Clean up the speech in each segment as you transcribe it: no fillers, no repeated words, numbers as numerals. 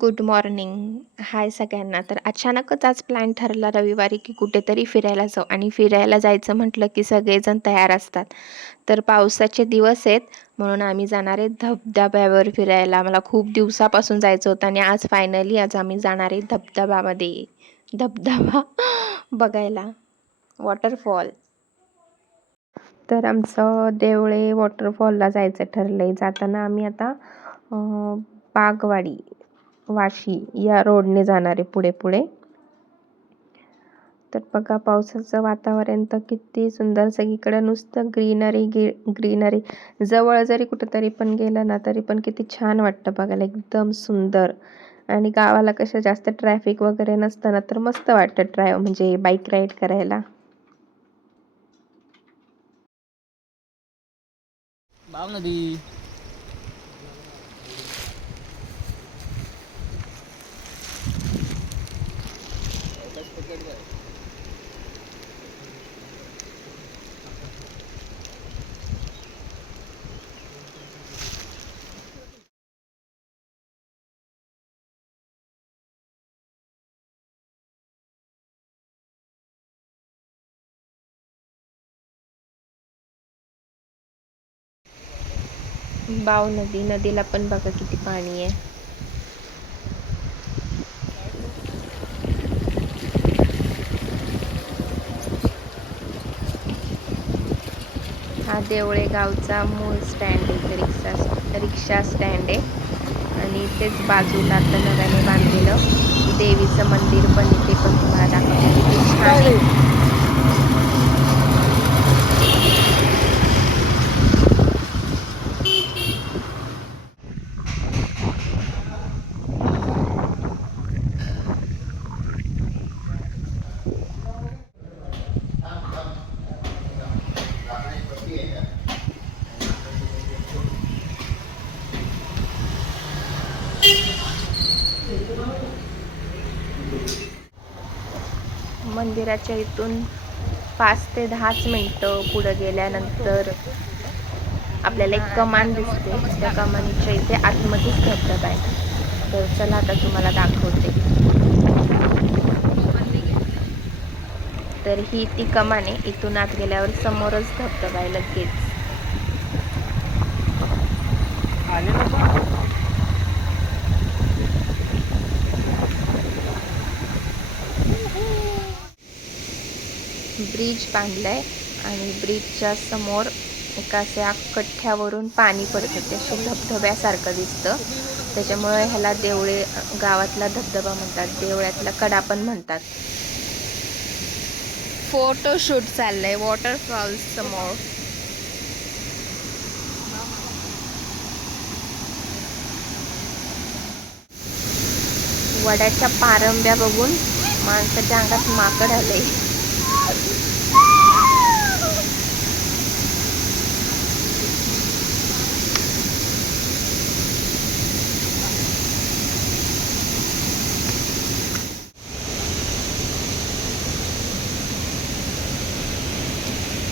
Good morning. हाय सगळ्यांना. तर अचानकच आज प्लॅन ठरला रविवारी की कुठेतरी फिरायला जाऊ आणि फिरायला जायचं म्हटलं की सगळेजण तयार असतात. तर पावसाचे दिवस आहेत म्हणून आम्ही जाणार आहे धबधब्यावर फिरायला. मला खूप दिवसापासून जायचं होतं आणि आज आम्ही जाणार आहे धबधब्यामध्ये. धबधबा बघायला, वॉटरफॉल. तर आमचं देवळे वॉटरफॉलला जायचं ठरलं आहे. जाताना आम्ही आता बागवाडी वाशी या रोडने जाणार आहे पुढे पुढे. तर बघा पावसाचं वातावरण तर किती सुंदर, सगळीकडे नुसतं ग्रीनरी ग्रीनरी. जवळ जरी कुठेतरी पण गेलं ना तरी पण किती छान वाटतं बघायला, एकदम सुंदर. आणि गावाला कसं जास्त ट्रॅफिक वगैरे नसतं ना तर मस्त वाटतं म्हणजे बाईक राईड करायला. नदी बाव नदी, नदीला पण बघा किती पाणी आहे. हा देवळे गावचा मूळ स्टँड आहे, रिक्षा स्टँड आहे. आणि तेच बाजूला आता नव्याने बांधलेलं देवीचं मंदिर पण इथे पण तुम्हाला दाखवते किती छान आहे. मंदिराच्या इथून 5 ते 10 मिनिटं पुढे गेल्यानंतर आपल्याला एक कमान दिसते. त्या कमानीच्या इथे आतमध्येच धबधबा आहे. तर चला आता तुम्हाला दाखवते. तर ही ती कमान आहे. इथून आत गेल्यावर समोरच धबधबा आहे लगेच. ब्रिज बांधलाय आणि ब्रिजच्या समोर एका अशा कठ्ठ्यावरून पाणी पडतं, ते असे धबधब्यासारखं दिसतं. त्याच्यामुळे ह्याला देवळे गावातला धबधबा म्हणतात, देवळ्यातला कडा पण म्हणतात. फोटोशूट चाललंय वॉटरफॉल्स समोर. वड्याच्या पारंब्या बघून माणसाच्या अंगात माकड आलंय.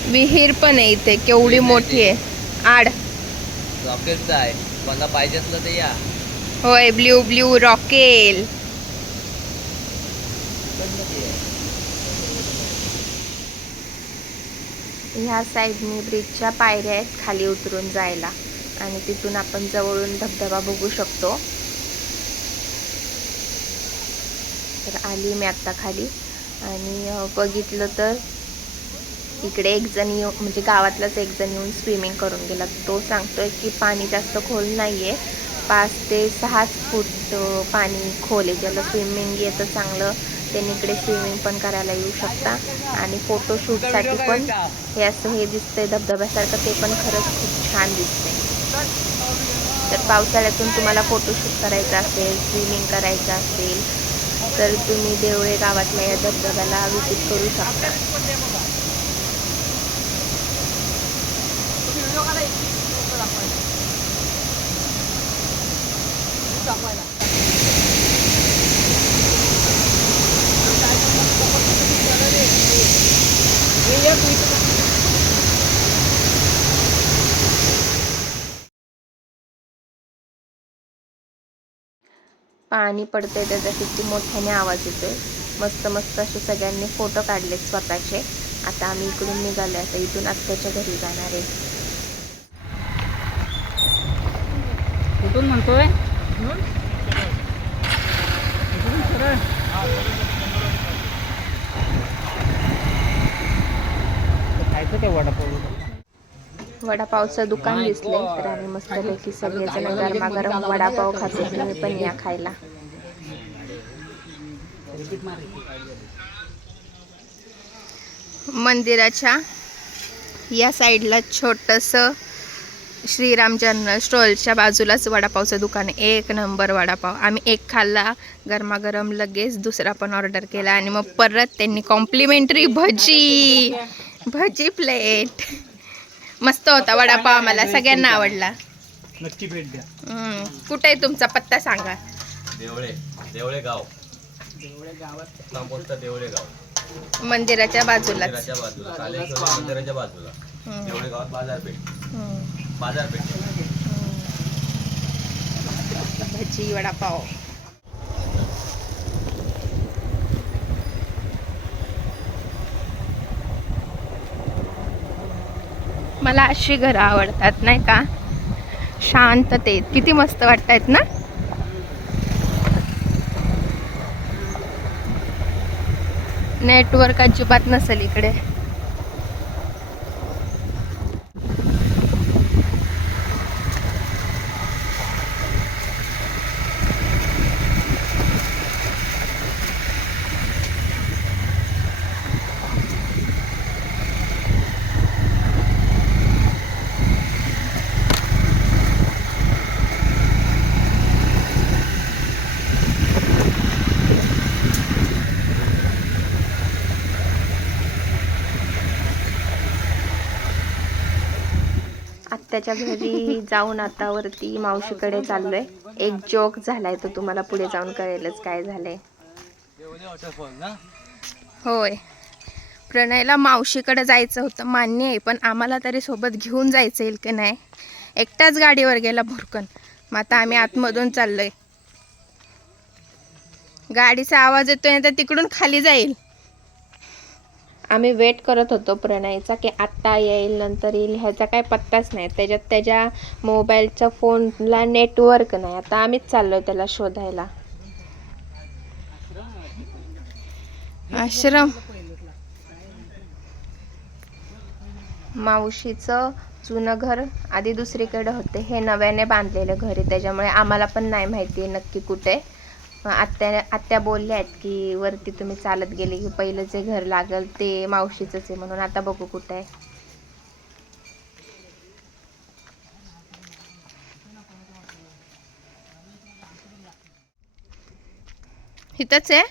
विहीर पण आहे इथे, केवढी मोठी आहे. आड रॉकेटचा आहे, कोणाला पाहिजे असलं तर या. होय, ब्ल्यू ब्ल्यू रॉकेल. ह्या साईडने ब्रिजच्या पायऱ्या आहेत खाली उतरून जायला आणि तिथून आपण जवळून धबधबा बघू शकतो. तर आली मी आत्ता खाली आणि बघितलं तर इकडे एक जण म्हणजे गावातलाच एक जण येऊन स्विमिंग करून गेला. तो सांगतोय की पाणी जास्त खोल नाहीये, 5 ते 6 फूट पाणी खोल आहे. ज्याला स्विमिंग येतं चांगलं त्यांनी इकडे स्विमिंग पण करायला येऊ शकता. आणि फोटोशूटसाठी पण हे असं हे दिसतंय धबधब्यासारखं, ते पण खरंच खूप छान दिसतंय. तर पावसाळ्यातून तुम्हाला फोटोशूट करायचा असेल, स्विमिंग करायचं असेल तर तुम्ही देवळे गावातल्या या धबधब्याला व्हिजिट करू शकता. पाणी पडतंय त्याचा किती मोठ्याने आवाज येतोय. मस्त मस्त असे सगळ्यांनी फोटो काढलेत स्वतःचे. आता आम्ही इकडून निघालो. आता इथून आत्याच्या घरी जाणार आहे. कुठून म्हणतोय? खायचं काय वडापाव? वडापावचं दुकान दिसले तर आम्ही मस्तपैकी सगळेजण गरमागरम वडापाव खातो. तुम्ही पण या खायला. मंदिराच्या या साईडला छोटंसं श्रीराम जनरल स्टॉलच्या बाजूलाच वडापावचं दुकान आहे. एक नंबर वडापाव. आम्ही एक खाल्ला गरमागरम, लगेच दुसरा पण ऑर्डर केला आणि मग परत त्यांनी कॉम्प्लिमेंटरी भजी प्लेट. मस्त होता वडापाव. आम्हाला सगळ्यांना आवडला. नक्की भेट द्या. कुठे आहे तुमचा पत्ता सांगा. देवळे गाव. देवळे गाव मंदिराच्या बाजूला. मंदिराच्या बाजूला देवळे गावात बाजारपेठ. भजी वडापाव. मला अशी घरं आवडतात नाही का, शांततेत. किती मस्त वाटतायत ना. नेटवर्क अजिबात नसेल इकडे. आत्याच्या घरी जाऊन आता वरती मावशीकडे चाललोय. एक जोक झालाय तो तुम्हाला पुढे जाऊन कळेलच काय झालंय. होय, प्रणयला मावशीकडे जायचं होतं मान्य आहे, पण आम्हाला तरी सोबत घेऊन जायचं येईल की नाही. एकटाच गाडीवर गेला भुरकन. मग आता आम्ही आतमधून चाललोय. गाडीचा आवाज येतोय ना, तर तिकडून खाली जाईल. आम्ही वेट करत होतो प्रणयचा की आत्ता येईल नंतर येईल, ह्याचा काय पत्ताच नाही. त्याच्या मोबाईलच्या फोनला नेटवर्क नाही. आता आम्हीच चाललोय त्याला शोधायला. आश्रम मावशीचं जुनं घर आधी दुसरीकडे होते. हे नव्याने बांधलेलं घर आहे, त्याच्यामुळे आम्हाला पण नाही माहिती आहे नक्की कुठे. आत्या बोलल्या आहेत की वरती तुम्ही चालत गेले की पहिलं जे घर लागेल ते मावशीचंच आहे म्हणून. आता बघू कुठे आहे. इथंच आहे.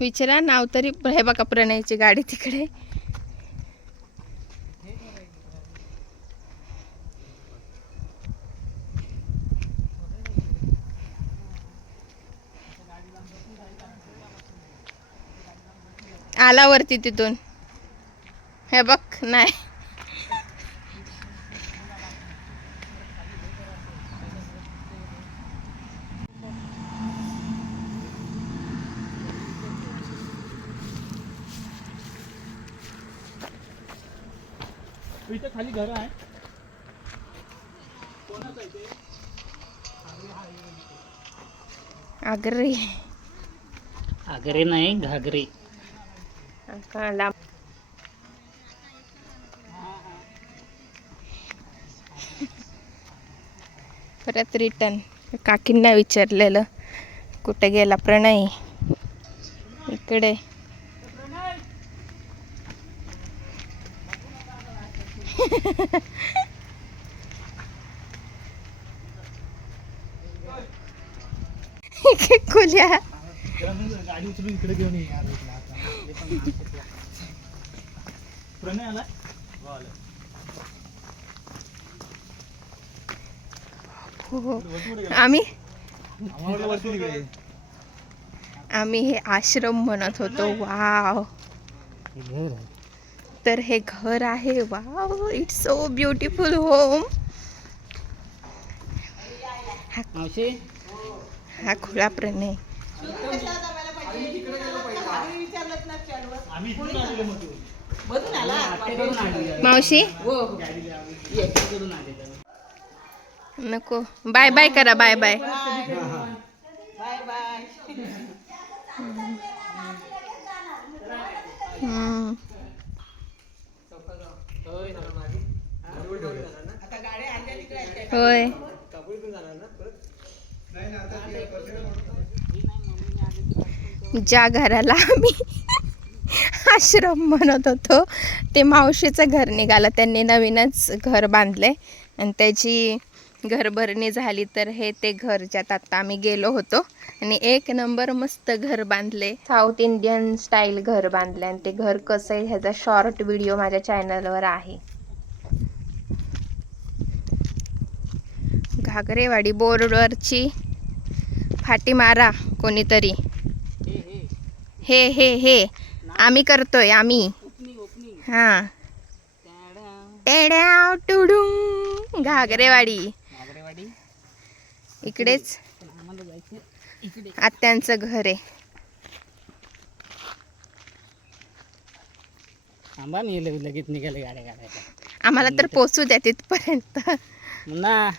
विचारा नाव तरी. हे बघा प्रणयची गाडी तिकडे. आला वरती तिथून. हे बघ नाही. इथे खाली घर आहे. आगरी. आगरे नाही, घागरे. परत रिटर्न. काकींना विचारलेलं कुठे गेला प्रणय. इकडे. खुल्या गाडी उचलून इकडे घेऊन प्रणय आला हो. आम्ही हे आश्रम म्हणत होतो. वाव. तर हे घर आहे. Wow, it's so beautiful home. मावशी हा खुला प्रणय. मावशी नको. बाय बाय करा. Bye bye. होय. ज्या घराला आम्ही आश्रम म्हणत होतो ते मावशीचं घर निघालं. त्यांनी नवीनच घर बांधले आणि त्याची घरभरणी झाली. तर हे ते घर ज्यात आता आम्ही गेलो होतो आणि एक नंबर मस्त घर बांधले. साऊथ इंडियन स्टाईल घर बांधले आणि ते घर कसं आहे ह्याचा शॉर्ट व्हिडिओ माझ्या चॅनलवर आहे. घागरेवाडी बोर्डवरची फाटी मारा कोणीतरी. हे हे हे आम्ही करतोय. आम्ही हां. टेड्याव टुडुंग. घागरेवाडी इकडेच आत्यांचं घर आहे. लगेच निघाले गाड्या गाड्या. आम्हाला तर पोचू द्या तिथपर्यंत. ना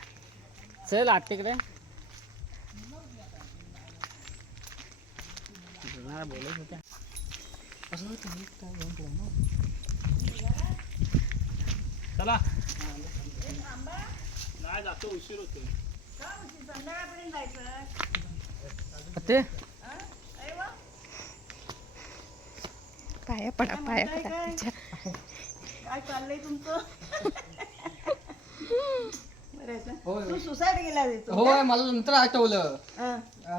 चल आत तिकडे बोलत होत्या. चला नाही जातो. उशीर होते. पाया पडा. पाया पडा तिच्या. काय चाललंय तुमचं? तू सुसाईड केला देतो. हो, मला नंतर आठवलं.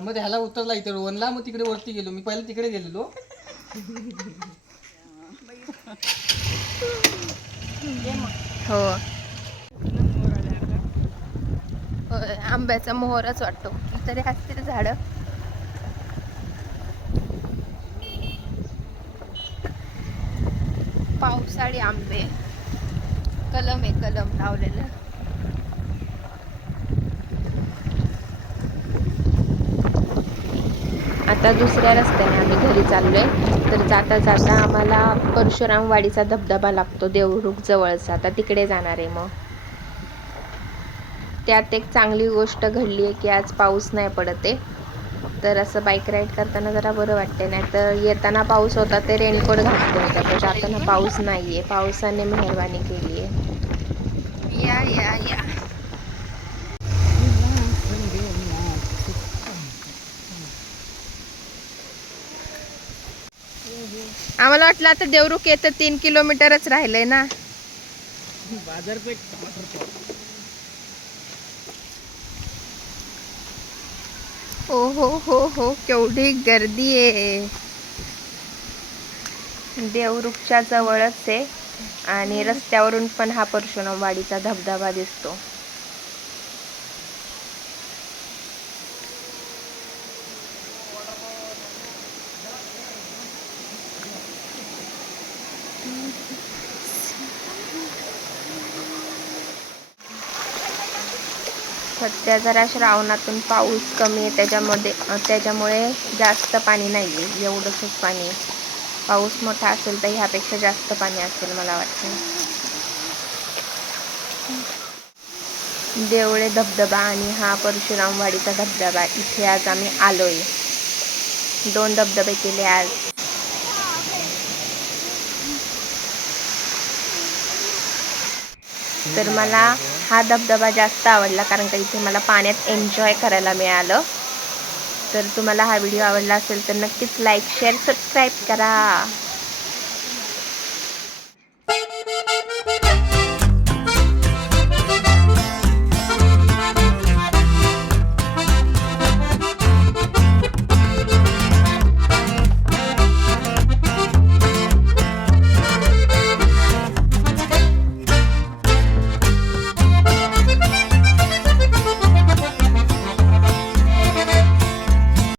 मग ह्याला उतरला इथे रोहनला. मग तिकडे वरती गेलो. मी पहिला तिकडे गेलेलो. हो. आंब्याचा मोहरच वाटतो. तरी असतील झाड. पावसाळी आंबे. कलम आहे. कलम लावलेलं. आता दुसऱ्या रस्त्याने आम्ही घरी चाललोय. तर जाता जाता आम्हाला परशुरामवाडीचा धबधबा लागतो देवरुख जवळचा. आता तिकडे जाणार आहे. मग त्यात एक चांगली गोष्ट घडली आहे की आज पाऊस नाही पडत आहे. तर असं बाईक राईड करताना जरा बरं वाटते. नाही तर येताना पाऊस होता ते रेनकोट घातले होता. तर जाताना पाऊस नाही आहे. पावसाने मेहरबानी केली आहे. या या या. आम्हाला वाटलं आता देवरुख येतं 3 किलोमीटरच राहिलंय ना. बाजारपेठ. हो केवढी गर्दी आहे. देवरुखच्या जवळच आहे आणि रस्त्यावरून पण हा परशुरामवाडीचा धबधबा दिसतो. सध्या जरा श्रावणातून पाऊस कमी आहे. त्याच्यामुळे जास्त पाणी नाही आहे. एवढंच पाणी आहे. पाऊस मोठा असेल तर ह्यापेक्षा जास्त पाणी असेल मला वाटतं. देवळे धबधबा आणि हा परशुरामवाडीचा धबधबा. इथे आज आम्ही आलोय. 2 धबधबे केले आज. तर मला हा धबधबा जास्त आवडला कारण का इथे मला पाण्यात एन्जॉय करायला मिळालं. तर तुम्हाला हा व्हिडिओ आवडला असेल तर नक्कीच लाईक शेअर सबस्क्राईब करा.